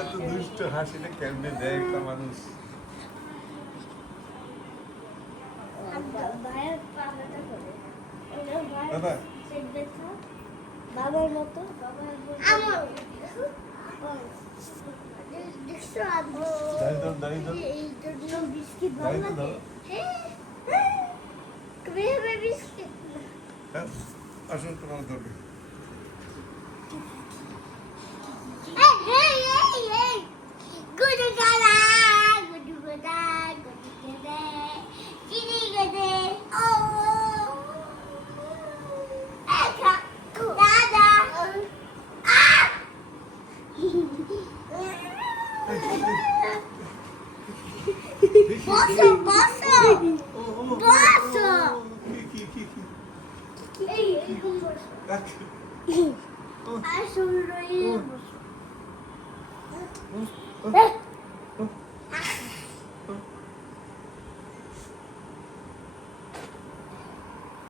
এত দুষ্ট হাসিটা কেমনে দেয় একটা মানুষ। দাদা বাবার মতো বিস্কিট ভালো লাগে। তুমি হবে বিস্কিট আসুন তোমার ধরবে। বসো বসো বসো এইরকম বসো আর শুরু বসো